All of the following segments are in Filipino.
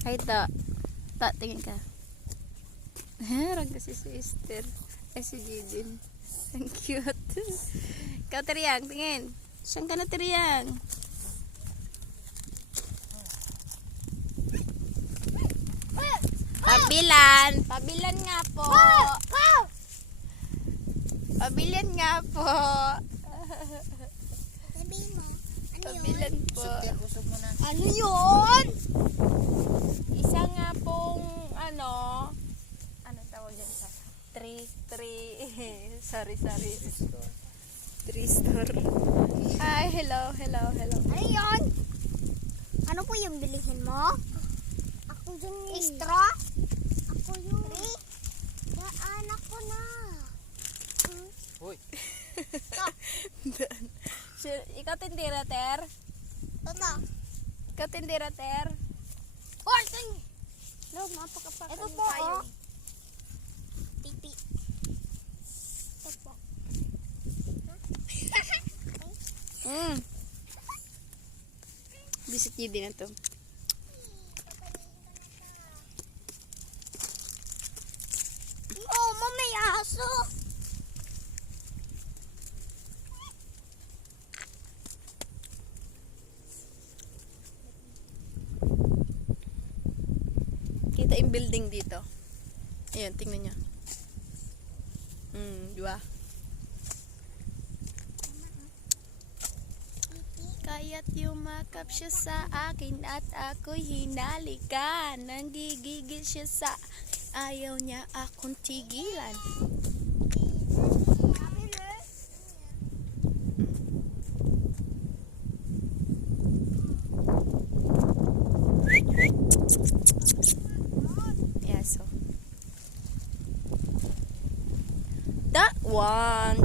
Ay, ta. Ta, tingin ka. Harang kasi si Esther. Ay, si Jijin. Ang cute. Ikaw, Teriang, tingin. Saan ka na, Teriang? Pabilan. Pabilan nga po. Pabilan nga po. Sabihin mo. Ano yun? Pabilan po. Usog mo na. Ano yun? Isa nga pong ano tawag dyan sa sorry 3 store. Hi, hello. Ano yun? Ano po yung bilihin mo? Ako yun eh. Straw? Ako yun. Daan ako na. Uy. Ikaw tindira, Ter? Ito. Ikaw tindira, Ter? Hoy! No, mapakapakan Ito po, tayo. oh. Pipi. Ito po. Visit nyo din na to. Oh, may aso. Kita yung building dito. Ayan, tingnan nyo. Diba? Kaya't yumakap siya sa akin at ako'y hinalikan. Nanggigigil siya sa ayaw niya akong tigilan. Yeah, so that one.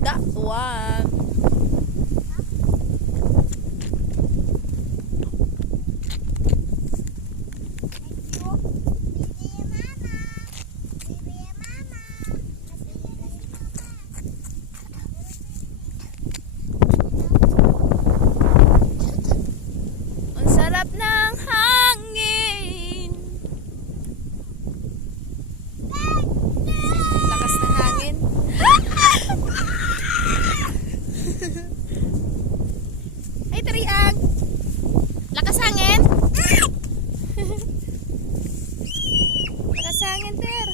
Ang sarap ng hangin. Lakas ng hangin. Ay, Teriang. Lakas hangin. Lakas hangin, Ter.